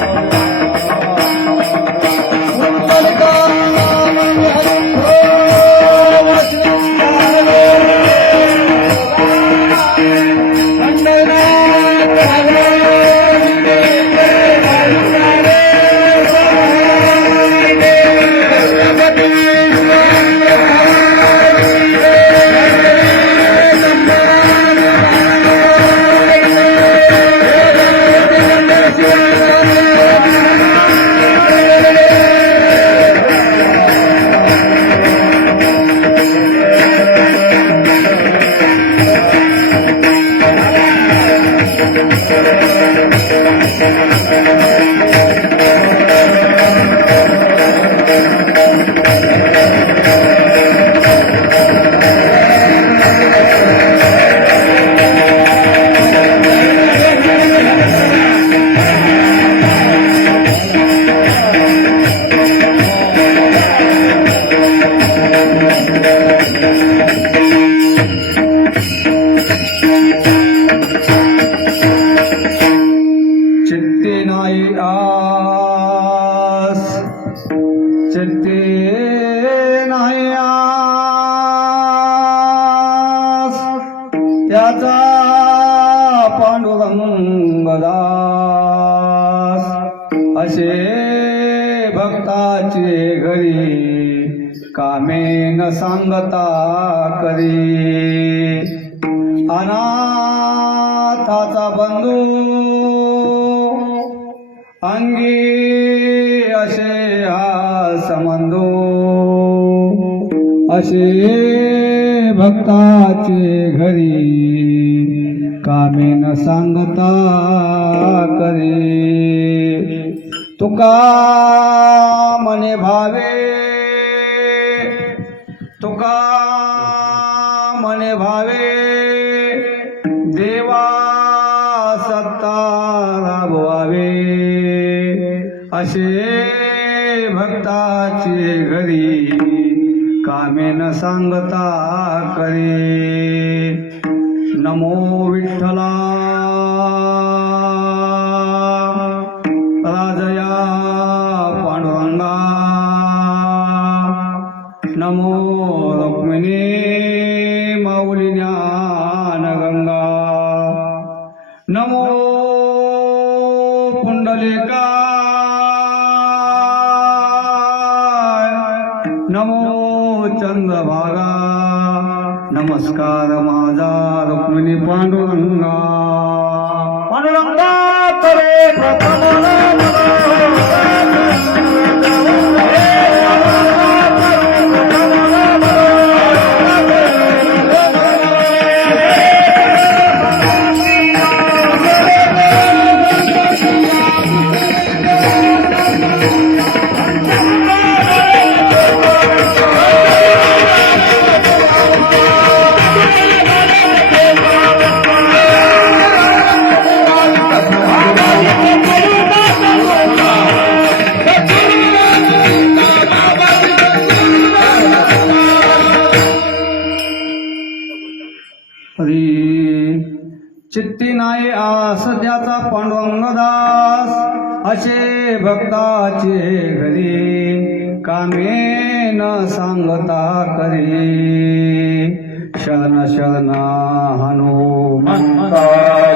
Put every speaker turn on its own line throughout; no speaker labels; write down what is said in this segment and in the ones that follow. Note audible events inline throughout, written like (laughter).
Thank you. अंगी असे हा संबंधो असे भक्ताचे घरी कामे न सांगता करे. तुका मने भावे असे भक्ताचे घरी कामे न सांगता करे. नमो विठ्ठला. राजया पांडुरंगा. नमो रुक्मिणी माऊली ज्ञानगंगा. नमो पुंडलिका नमो चंद्रभागा। नमस्कार माझा रुक्मिणी पांडुरंगा। पांडुरंगा तरे प्रथम नाही सध्याचा पांडुरंगदास असे भक्ताचे घरी कामे न सांगता करी. शरण शरण हनुमंता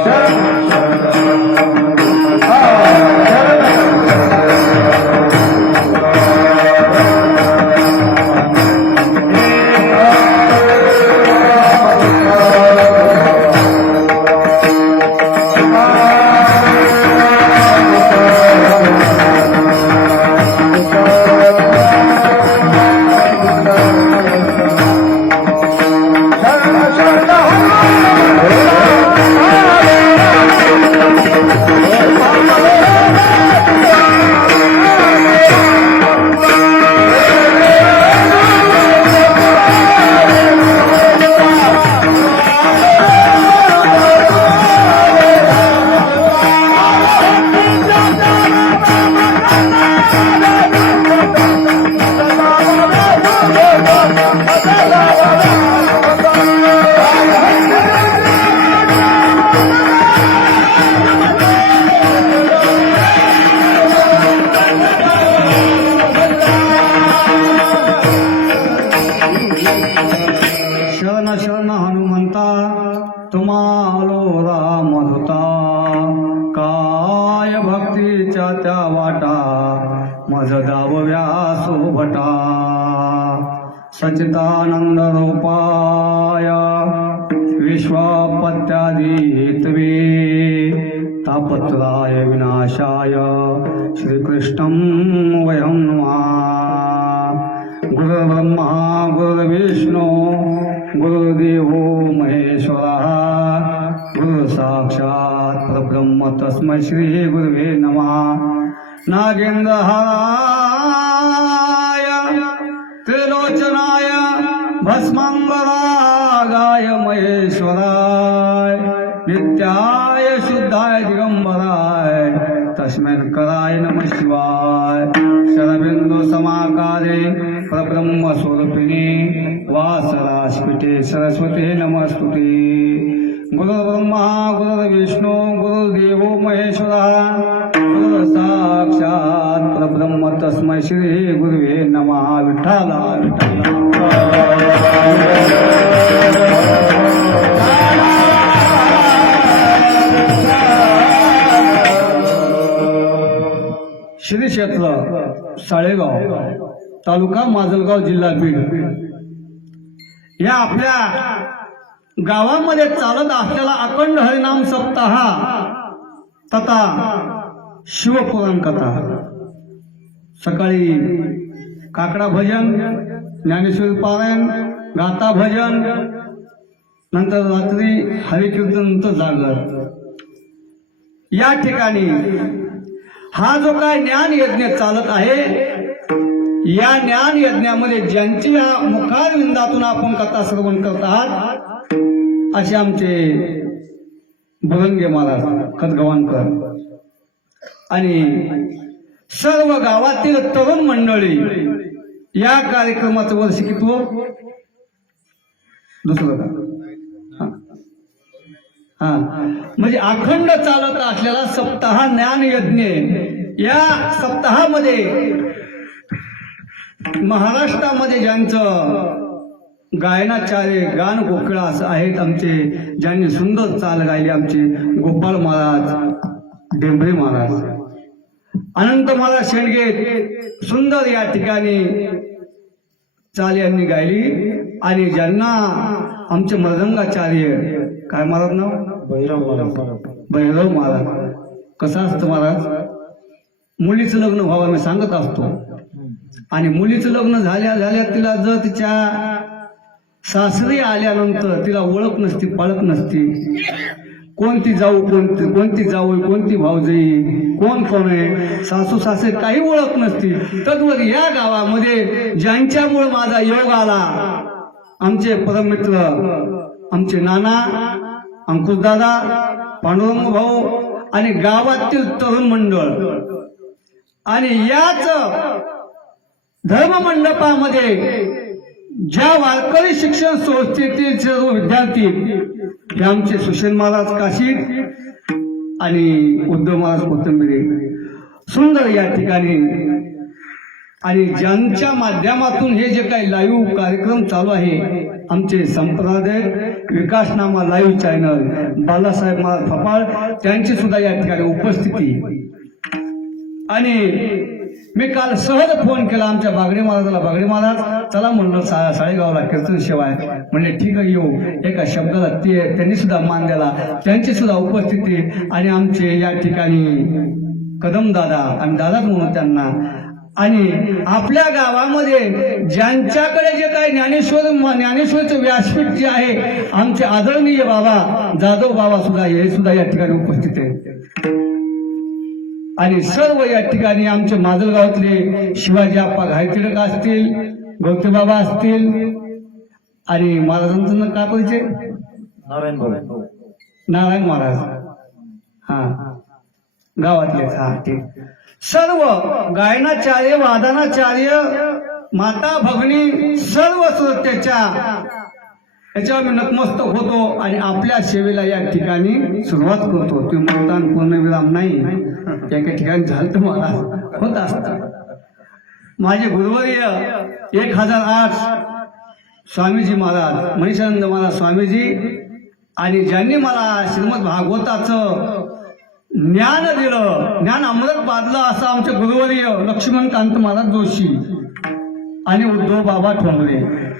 शरण शरण मज दावव्या सोभटा सचितानंद रूपाय विश्वपत्यादितवे तापत्राय विनाशाय श्रीकृष्णं वयं नमः। गुरुर्ब्रह्मा गुरुविष्णो गुरुदेवो महेश्वरः। गुरुसाक्षात् परब्रह्म तस्मै श्रीगुरुवे नमः। नागेन्द्रहाराय वचनाय भस्मांबरागाय महेश्वराय नित्याय शुद्धाय दिगंबराय तस्मै कराय नमः शिवाय। शरबिंदु समाकारे परब्रह्म स्वरूपिणी वासरास्फिटे सरस्वती नमस्तुती गुरुर्ब्रह्मा गुरुर्विष्णू गुरुदेवो महेश्वरः गुरु साक्षात् परब्रह्म तस्मै श्री गुरुवे नमः विठ्ठला। श्री क्षेत्र साळेगाव तालुका माजलगाव जिल्हा बीड। या आपल्या गावामध्ये चालत असलेला अखंड हरिनाम सप्ताह तथा शिवपुराण कथा सकाळी काकडा भजन ज्ञानेश्वरी पारायण गाता भजन नंतर रात्री हरिकीर्तन नंतर जागर. या ठिकाणी हा जो काय ज्ञान यज्ञ चालत आहे या ज्ञान यज्ञामध्ये ज्यांची या मुखारविंदातून आपण कथा श्रवण करत आहात असे आमचे बुरंगे महाराज खतगवांकर आणि सर्व गावातील तरुण मंडळी या कार्यक्रमाचं वर्ष किती हो? दुसरं का? हा. म्हणजे अखंड चालत असलेला सप्ताह ज्ञान यज्ञ या सप्ताहामध्ये महाराष्ट्रामध्ये ज्यांचं गायनाचार्य गान गोखळा असं आहेत आमचे ज्यांनी सुंदर चाल गायली आमचे. गोपाळ महाराज डेंबरे महाराज. अनंत महाराज शेंडगे सुंदर या ठिकाणी चाल यांनी गायली. आणि ज्यांना आमचे मृदंगाचार्य काय महाराज नाव? भैरव महाराज. कसं असतं महाराज? मुलीचं लग्न व्हावं मी सांगत असतो. आणि मुलीचं लग्न झाल्या झाल्या तिला जर तिच्या सासरी आल्यानंतर तिला ओळख नसती पाळख नसती. कोणती जाऊ कोणती कोणती जाऊ कोणती भाऊजाई कोण कोण आहे? सासू सासरे काही ओळख नसती. तद्वत या गावामध्ये ज्यांच्यामुळे माझा योग आला आमचे परममित्र आमचे नाना अंकुशदादा पांडुरंग भाऊ आणि गावातील तरुण मंडळ. आणि याच धर्म मंडपामध्ये ज्या वारकरी शिक्षण संस्थेतील सर्व विद्यार्थी हे आमचे सुशील महाराज काशी आणि उद्धव महाराज कोथंबिरे सुंदर या ठिकाणी आणि ज्यांच्या माध्यमातून हे जे काही लाईव्ह कार्यक्रम चालू आहे आमचे संप्रदाय विकासनामा लाईव्ह चॅनल बालासाहेब महाराज फपाळ त्यांची सुद्धा या ठिकाणी उपस्थिती. आणि मी काल सहज फोन केला आमच्या बागडे महाराजाला बागडे महाराज चला म्हणलं सा साळेगावला कीर्तन शिवाय म्हणले ठीक आहे येऊ. एका शब्दाला ते त्यांनी सुद्धा मान दिला. त्यांची सुद्धा उपस्थिती आणि आमचे या ठिकाणी कदम दादा आणि दादाच म्हणून त्यांना. आणि आपल्या गावामध्ये ज्यांच्याकडे जे काही ज्ञानेश्वर ज्ञानेश्वरचं व्यासपीठ जे आहे आमचे आदरणीय बाबा जाधव बाबा सुद्धा हे सुद्धा या ठिकाणी उपस्थित आहेत. आणि सर्व या ठिकाणी आमचे माजलगावातले शिवाजी आप्पा घायतिडक असतील गौते बाबा असतील आणि महाराजांचं नाव काय परिचय
नारायण
महाराज. हा. गावातले हा ठीक. सर्व गायनाचार्य वादनाचार्य माता भगिनी सर्व श्रोत्याच्या याच्यावर मी नतमस्तक होतो आणि आपल्या सेवेला या ठिकाणी सुरुवात करतो. ते मतदान पूर्णविराम नाही. त्या एका ठिकाणी झालं तर मला. होत असत. माझे गुरुवर्य एक हजार आठ स्वामीजी महाराज मनीषानंद महाराज स्वामीजी आणि ज्यांनी मला श्रीमद भागवताचं ज्ञान दिलं ज्ञान अमृत बांधलं असं आमचे गुरुवर्य लक्ष्मणकांत महाराज जोशी आणि उद्धव बाबा ठोंबरे.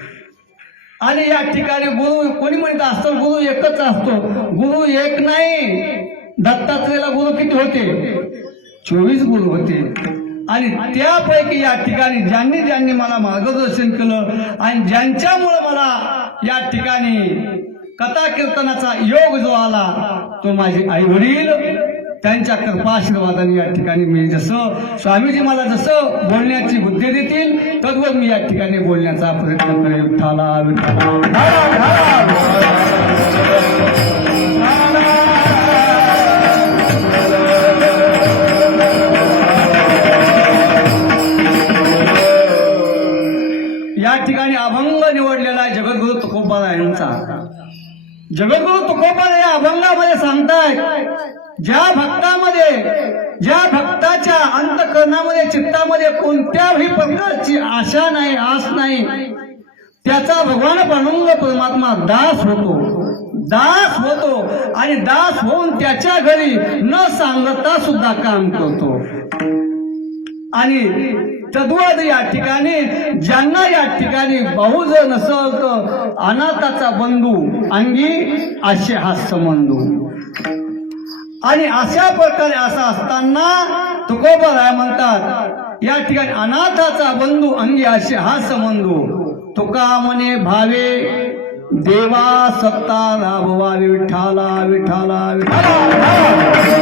आणि या ठिकाणी गुरु कोणी म्हणत असतो? गुरु एकच असतो. गुरु एक नाही. दत्तात्रेयला गुरु किती होते? चोवीस गुरु होते. आणि त्यापैकी या ठिकाणी ज्यांनी ज्यांनी मला मार्गदर्शन केलं आणि ज्यांच्यामुळे मला या ठिकाणी कथा कीर्तनाचा योग जो आला तो माझे आई वडील त्यांच्या कृपाशीर्वादाने या ठिकाणी मी जसं स्वामीजी मला जसं बोलण्याची बुद्धी देतील तद्वत मी या ठिकाणी बोलण्याचा प्रयत्न करेन. या ठिकाणी अभंग निवडलेला आहे जगद्गुरु तुकोबा यांचा. जगद्गुरु तुकोबा या अभंगामध्ये सांगताय ज्या भक्तामध्ये ज्या भक्ताच्या अंतकरणामध्ये चित्तामध्ये कोणत्याही प्रकारची आशा नाही आस नाही त्याचा भगवान पांडुरंग परमात्मा दास होतो. दास होतो आणि दास होऊन त्याच्या घरी न सांगता सुद्धा काम करतो. आणि तद्वद या ठिकाणी ज्यांना या ठिकाणी बहुजन नसल अनाथाचा बंधू अंगी असे हा संबंधू आणि अशा प्रकारे असं असताना तुकोबराय म्हणतात या ठिकाणी अनाथाचा बंधू अंगी असे हा संबंधू तुका म्हणे भावे देवा सत्ता राबवावे विठाला विठाला विठाला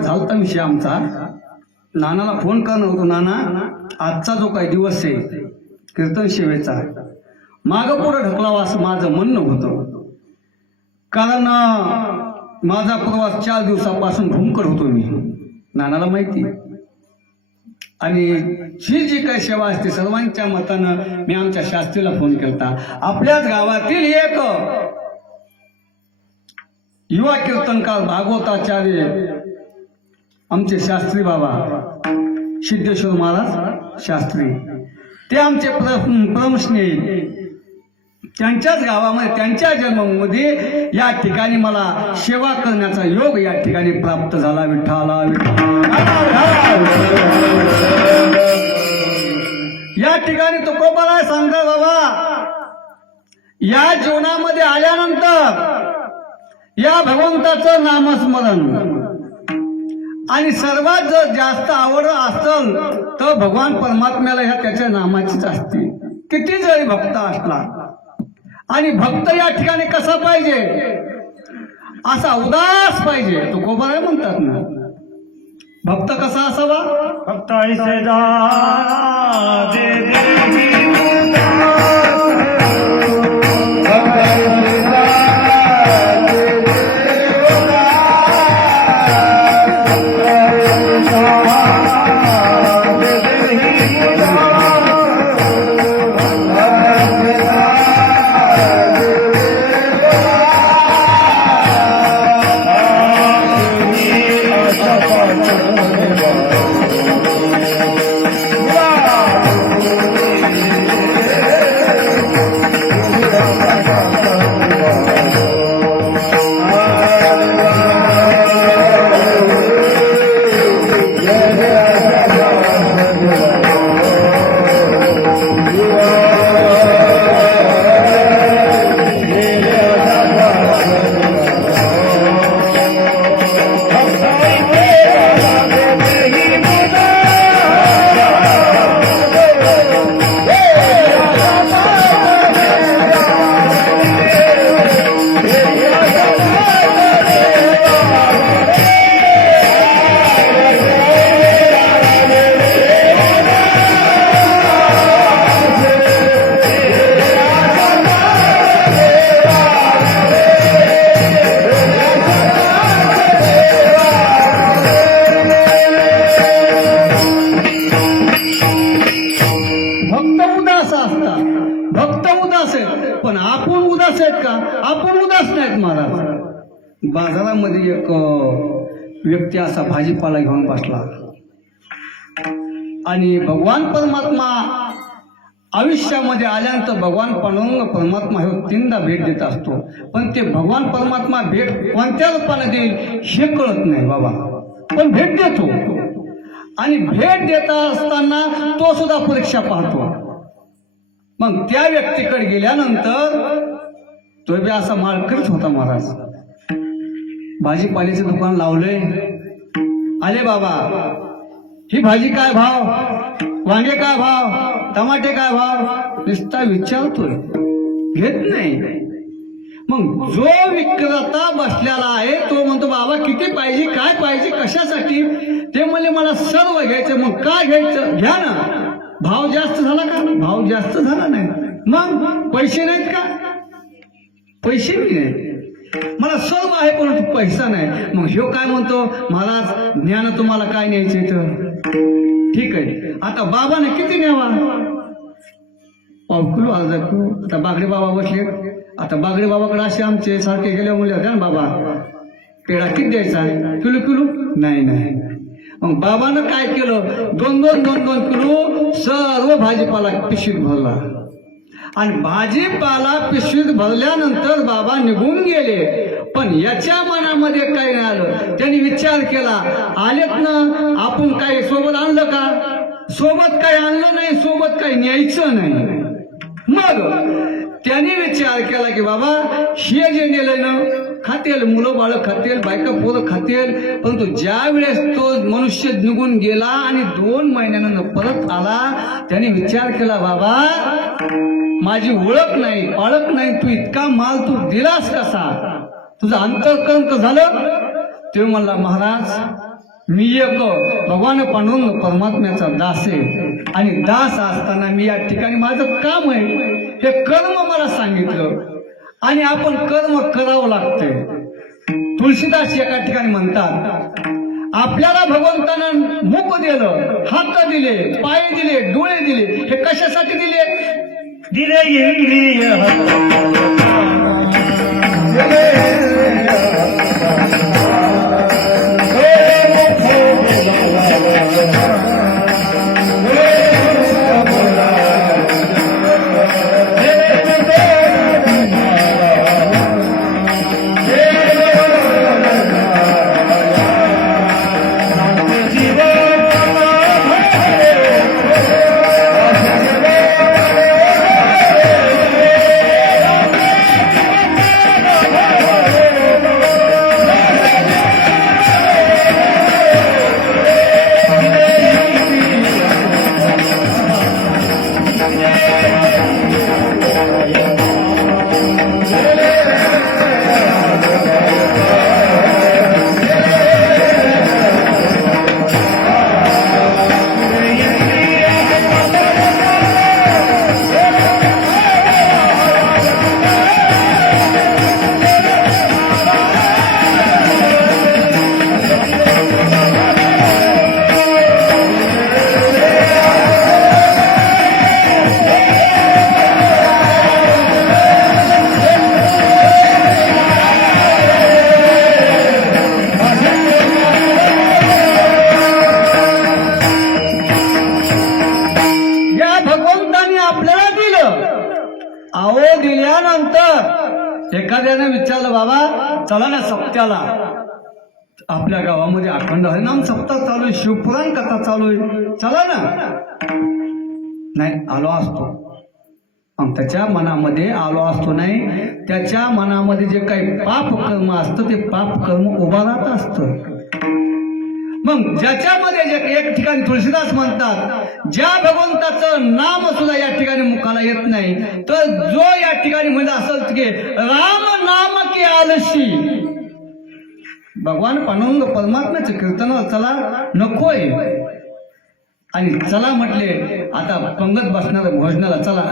झालता विषय आमचा. नानाला फोन करणं होतो. नाना आजचा जो काही दिवस आहे कीर्तन सेवेचा माग पुढे ढकलावा असं माझं म्हणणं होतं. कारण माझा प्रवास चार दिवसापासून घुमकड होतो मी. नानाला माहिती. आणि ही जी काही सेवा असते सर्वांच्या मतानं मी आमच्या शास्त्रीला फोन केला आपल्याच गावातील एक युवा कीर्तनकार भागवताचार्य आमचे शास्त्री बाबा सिद्धेश्वर महाराज शास्त्री. ते आमचे प्रमुष्णे त्यांच्याच गावामध्ये त्यांच्या जन्मामध्ये या ठिकाणी मला सेवा करण्याचा योग या ठिकाणी प्राप्त झाला विठाला या ठिकाणी तो कोपाला सांगता बाबा या जीवनामध्ये आल्यानंतर या भगवंताचं नामस्मरण. आणि सर्वात जर जास्त आवड असल तर भगवान परमात्म्याला ह्या त्याच्या नामाचीच असते. किती जरी भक्त असला आणि भक्त या ठिकाणी कसा पाहिजे? असा उदास पाहिजे. तो गोबराय म्हणतात ना. भक्त कसा असावा?
उदास आहेत. पण आपण उदास आहेत का?
आपण उदास नाहीत महाराज. बाजारामध्ये एक व्यक्ती असा भाजीपाला घेऊन बसला. आणि भगवान परमात्मा आयुष्यामध्ये आल्यानंतर भगवान पांडुरंग परमात्मा हे तीनदा भेट देत असतो. पण ते भगवान परमात्मा भेट कोणत्या रूपाने देईल हे कळत नाही बाबा. पण भेट देतो. आणि भेट देता असताना तो सुद्धा परीक्षा पाहतो. मग त्या व्यक्तीकडे गेल्यानंतर तो बी असा माळकरीच होता महाराज. भाजीपाल्याचे दुकान लावले आले बाबा ही भाजी काय भाव? वांगे काय भाव? टमाटे काय भाव? नुसता विचारतोय. घेत नाही. मग जो विक्रेता बसलेला आहे तो म्हणतो बाबा किती पाहिजे काय पाहिजे कशासाठी? ते म्हणजे मला सर्व घ्यायचं. मग काय घ्यायचं? घ्या ना. भाव जास्त झाला का भाव जास्त झाला नाही. मग पैसे नाहीत का? पैसे बी नाही मला सर्व आहे परंतु पैसा नाही. मग ह्यो काय म्हणतो? महाराज ज्ञान तुम्हाला काय न्यायचं इथं? ठीक आहे. आता बाबाने किती न्यावा? पाव किलो अर्धा किलो आता बागडे बाबा बसले. आता बागडे बाबाकडे असे आमचे सारखे गेले म्हणले द्या ना बाबा. पेढा किती द्यायचा आहे? Kilo kilo? नाही नाही. मग बाबानं काय केलं? दोन दोन दोन दोन किलो सर्व भाजीपाला पिशवीत भरला. आणि भाजीपाला पिशवीत भरल्यानंतर बाबा निघून गेले. पण याच्या मनामध्ये काही नाही आलं. त्यांनी विचार केला आलेत ना? आपण काही सोबत आणलं का? सोबत काही आणलं नाही सोबत काही न्यायचं नाही. मग त्यांनी विचार केला की बाबा हे जे नेलं ना खातेल मुलं बाळ खातेल बायका पोरं खातेल परंतु ज्या वेळेस तो मनुष्य निघून गेला आणि दोन महिन्यानं परत आला त्याने विचार केला बाबा माझी ओळख नाही पाळख नाही तू इतका माल तू दिलास कसा? तुझं अंतर्कंत झालं. ते म्हणला महाराज मी एक भगवान पांडुरंग परमात्म्याचा दास आहे आणि दास असताना मी या ठिकाणी माझं काम आहे. हे कर्म मला सांगितलं. आणि आपण कर्म करावं लागतंय. तुळशीदास एका ठिकाणी म्हणतात आपल्याला भगवंतानं मुख दिलं हात दिले पाय दिले डोळे दिले हे कशासाठी दिले?
दिले इंद्रिय.
शिवपुराण कथा चालू आहे. चला ना. नाही आलो असतो. आणि त्याच्या मनामध्ये आलो असतो नाही. त्याच्या मनामध्ये जे काही पाप कर्म असतं ते पाप कर्म उभा राहत असतं. मग ज्याच्यामध्ये जे एक ठिकाणी तुळशीदास म्हणतात ज्या भगवंताचं नाम सुद्धा या ठिकाणी मुखाला येत नाही तर जो या ठिकाणी म्हणजे असेल की राम नाम की आलशी भगवान पांडुरंग परमात्म्याचे कीर्तन चला नकोय. आणि चला म्हटले आता पंगत बसणार भोजनाला चला.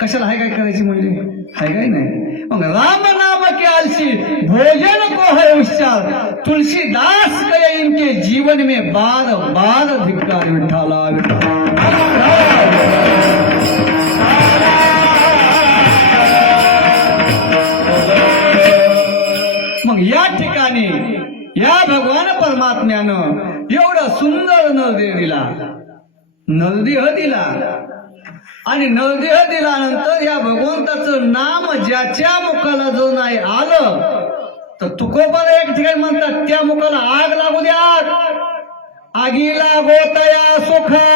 कशाला हाय काय करायची म्हणजे हाय काय नाही. मग राम नाम के आलसी भोजन को है उच्चार. तुलसीदास गए इनके जीवन में बार बार धिक्कार विठाला विठा परमात्म्यानं एवढं सुंदर नरदेह दिला. नरदेह दिला. आणि नरदेह दिल्यानंतर या भगवंताचं नाम ज्याच्या मुखाला जर नाही आलं तर तुकोबाला एक ठिकाणी म्हणतात त्या मुखाला आग लागू द्या. आग आगीला गोतया सुखा.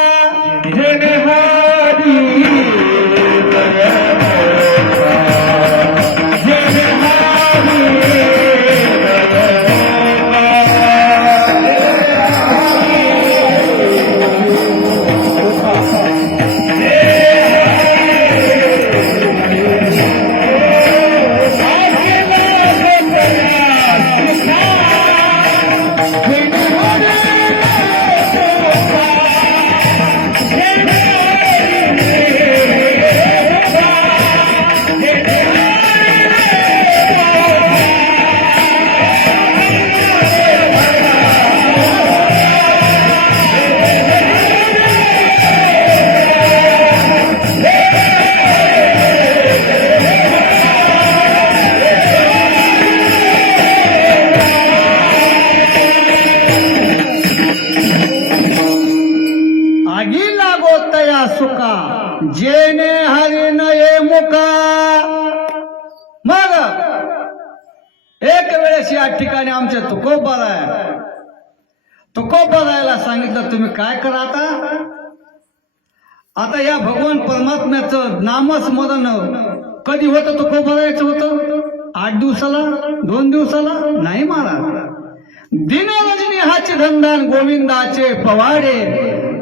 गोविंदाचे पवाडे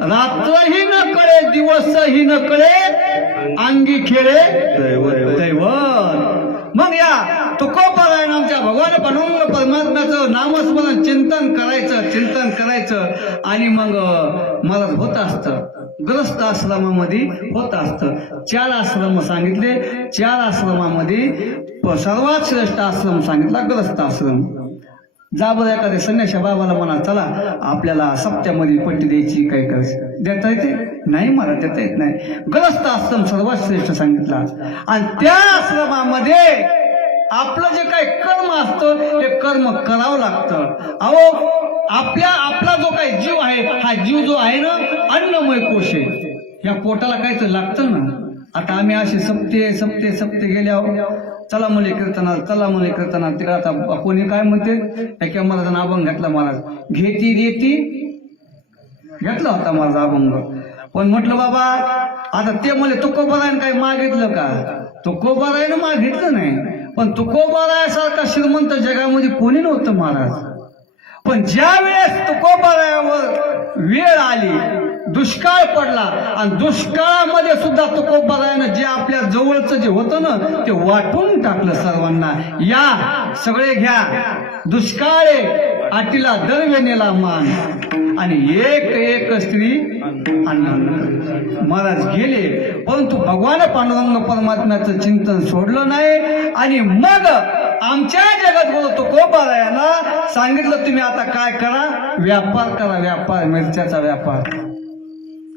रात्रही न कळे दिवसही न कळे अंगी खेळे दैवत मग या तुकोपरायण आमच्या भगवान पनुंग परमात्म्याचं नामस्मरण चिंतन करायचं चिंतन करायचं. आणि मग मला होत असतं. ग्रस्त आश्रमामध्ये होत असतं. चार आश्रम सांगितले. चार आश्रमामध्ये सर्वात श्रेष्ठ आश्रम सांगितला ग्रस्त आश्रम. जा बरं एखाद्या संन्याशा बाबाला म्हणा चला आपल्याला सप्त्यामध्ये पट्टी द्यायची काय करायचं? देता येते? नाही मला देता येत नाही. ग्रस्त आश्रम सर्वात श्रेष्ठ सांगितला आणि त्या आश्रमामध्ये आपलं जे काही कर्म असतं ते कर्म करावं लागतं. अहो आपल्या आपला जो काही जीव आहे हा जीव जो आहे ना अन्नमय कोश आहे. या पोटाला काहीतरी लागतं ना. आता आम्ही असे सप्ते सप्ते सप्ते गेल्या चला मुले कीर्तनात चला मुले कीर्तनात तिकडे आता कोणी काय म्हणते? त्याच्या मला त्यांना अभंग घातला महाराज. घेती देती घेतला होता माझा अभंग. पण म्हटलं बाबा आता ते मुले तुकोबारायन काही मागितलं का? तुकोबारायनं मागितलं नाही. पण तुकोबारायासारखा श्रीमंत जगामध्ये कोणी नव्हतं महाराज. पण ज्या वेळेस तुकोबारायावर वेळ आली दुष्काळ पडला आणि दुष्काळामध्ये सुद्धा तुकोबारायानं जे आपल्या जवळचं जे होतं ना ते वाटून टाकलं सर्वांना. या सगळे घ्या. दुष्काळे आटीला दरवेनेला मान. आणि एक एक स्त्री महाराज गेले परंतु भगवान पांडुरंग परमात्म्याचं चिंतन सोडलं नाही. आणि मग आमच्या जगात बोलतो कोपारायाना सांगितलं तुम्ही आता काय करा? व्यापार करा व्यापार मिरच्याचा व्यापार.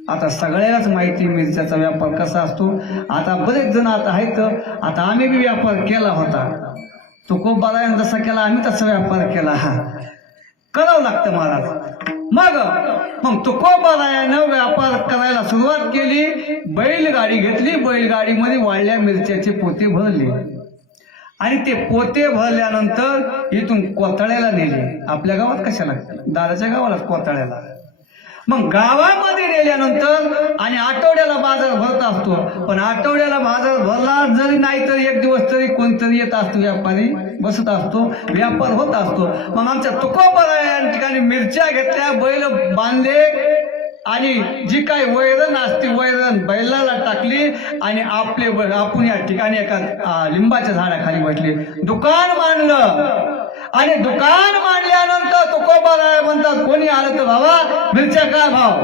आता सगळ्यालाच माहिती मिरच्याचा व्यापार कसा असतो. आता बरेच जण आता आहेत. आता आम्ही बी व्यापार केला होता. तो कोपारायण जसा केला आम्ही तसा व्यापार केला. हा करावं लागतं महाराज. मग मग तुकोबारायानं व्यापार करायला सुरुवात केली. बैलगाडी घेतली. बैलगाडीमध्ये वाळल्या मिरच्याचे पोते भरले. आणि ते पोते भरल्यानंतर इथून कोथळ्याला नेले. आपल्या गावात कशाला? दादाच्या गावाला कोथळ्याला मग गावामध्ये नेल्यानंतर आणि आठवड्याला बाजार भरत असतो. पण आठवड्याला बाजार भरला जरी नाही तर एक दिवस तरी कोणतरी येत असतो व्यापारी बसत असतो व्यापार होत असतो. मग आमच्या तुकोबरा या ठिकाणी मिरच्या घेतल्या बैल बांधले आणि जी काही वैरण असते वैरण बैलाला टाकली आणि आपले आपण या ठिकाणी एका लिंबाच्या झाडाखाली बसले. दुकान मांडलं आणि दुकान मांडल्यानंतर तुकोबाराय म्हणतात कोणी आलं तर बाबा मिरच्या काय भाव?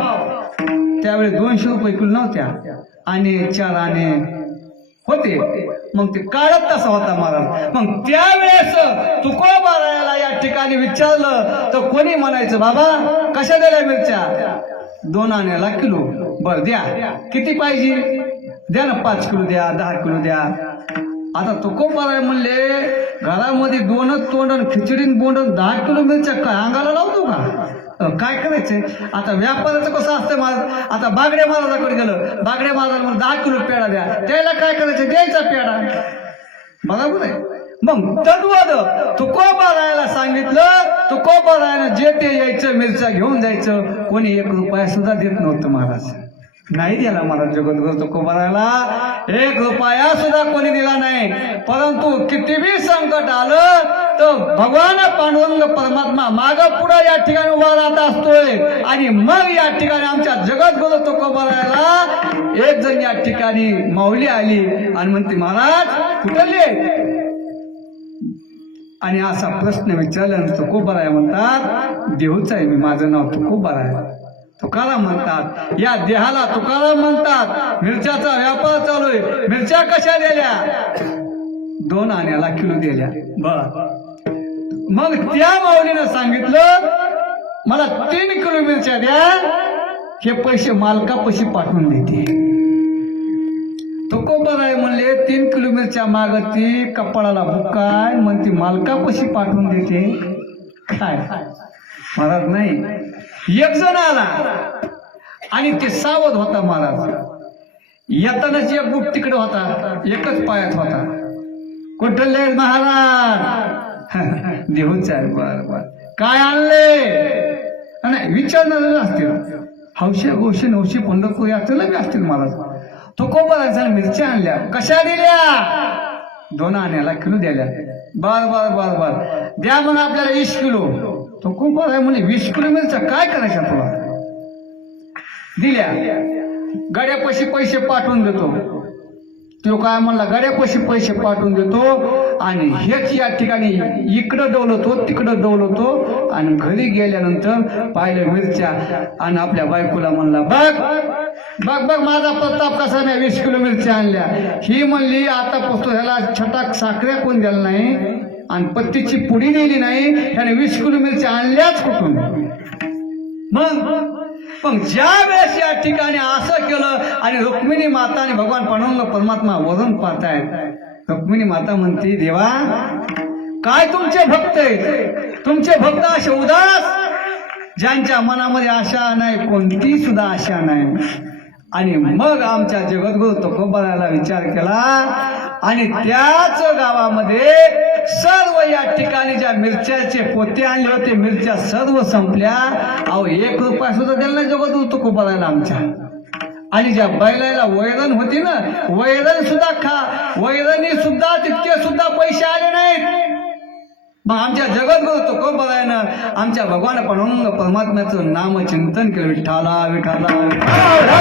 त्यावेळी दोनशे रुपये किलो नव्हत्या. आणि चार आणे होते. मग ते काढत तसा होता महाराज मग त्यावेळेस तुकोबारायला या ठिकाणी विचारलं तर कोणी म्हणायचं बाबा कशा दिल्या मिरच्या? दोन आण्याला किलो. बर द्या. किती पाहिजे? द्या ना पाच किलो द्या दहा किलो द्या. आता तुकोबाराय म्हणले घरामध्ये दोनच तोंड आणि खिचडीन बोंड दहा किलो मिरच्या काय अंगाला लावतो का? काय करायचंय? आता व्यापाराचं कसं असतं माझ आता बागड्या महाराजाकडे गेलं. बागड्या महाराज म्हणून दहा किलो पेढा द्या. त्याला काय करायचं द्यायचा पेढा. बरोबर आहे. मग तद्वाद तुकोबारायला सांगितलं तुकोबारायला जे ते यायचं मिरच्या घेऊन जायचं कोणी एक रुपया सुद्धा देत नव्हतं महाराज नाही दिला मला जगद्गुरु तुकोबाराला एक रुपया सुद्धा कोणी दिला नाही परंतु कितीबी संकट आलं तर भगवान पांडुरंग परमात्मा माग पुढे या ठिकाणी उभा राहत असतोय. आणि मग या ठिकाणी आमच्या जगद्गुरु तुकोबाराला एक जण या ठिकाणी माऊली आली आणि म्हणते महाराज कुठले आणि असा प्रश्न विचारल्यानंतर तुकोबाराय म्हणतात देऊच आहे मी माझं नाव तुकोबाराय तुकाराम म्हणतात. या देहाला तुकाराम म्हणतात. मिरच्याचा व्यापार चालू आहे. मिरच्या कशा दिल्या? दोन आण्याला किलो दिल्या. बर. मग त्या माऊलीनं सांगितलं मला तीन किलो मिरच्या द्या. हे पैसे मालकापाशी पाठवून देते. तुकोबराय म्हणले तीन किलो मिरच्या मागती कपाळाला बुकाय म्हणती मालकापाशी पाठवून देते. काय? महाराज नाही. एक जण आला. आणि ते सावध होता महाराज. येतानाच एक बुट तिकडे होता. एकच पायात होता. कुठले महाराज? (laughs) देऊन आहे बर बर काय आणले? नाही विचारणार असतील. हौशे गोशे नवशे पंढरपूर यात्रेला बी असतील महाराज. तो कोपराचा मिरच्या आणल्या. कशा दिल्या? दोन आण्याला किलो द्यायला. बर बर बर बर द्या म्हणा आपल्याला वीस किलो. तो कोपर आहे म्हणे वीस किलो मिरच्या काय करायच्या तुला? दिल्या. गड्यापाशी पैसे पाठवून देतो. तो काय म्हणला गड्यापाशी पैसे पाठवून देतो आणि हेच या ठिकाणी इकडं डोलतो तिकडं डोलतो आणि घरी गेल्यानंतर पाहिलं मिरच्या आणि आपल्या बायकोला म्हणला बघ बघ बघ माझा प्रताप कसा नाही वीस किलो मिरच्या आणल्या. ही म्हणली आता पुस्तक ह्याला छटाक साखऱ्या कोण द्यायला नाही? आणि पत्तीची पुडी नेली नाही त्याने वीस किलो मिरची आणल्याच कुठून? मग? पण ज्या वेळेस या ठिकाणी असं केलं आणि रुक्मिणी माता आणि भगवान पांडुरंग परमात्मा वरून पाहतायत रुक्मिणी माता म्हणते देवा काय तुमचे भक्त आहेत? तुमचे भक्त असे उदास ज्यांच्या मनामध्ये आशा नाही कोणती सुद्धा आशा नाही. आणि मग आमच्या जगद्गुरु तुकोबाला विचार केला आणि त्याच गावामध्ये सर्व या ठिकाणी ज्या मिरच्याचे पोते आणले होते मिरच्या सर्व संपल्या. अहो एक रुपया सुद्धा दिला नाही जगद्गुरु तुकोबाला आमच्या. आणि ज्या बैलाला वैरण होती ना वैरण सुद्धा खा. वैरणी सुद्धा तितके सुद्धा पैसे आले नाहीत. मग आमच्या जगद्गुरु तुकोबायन आमच्या भगवान पणंग परमात्म्याचं नाम चिंतन केलं विठ्ठाला विठ्ठाला विठ्ठाला.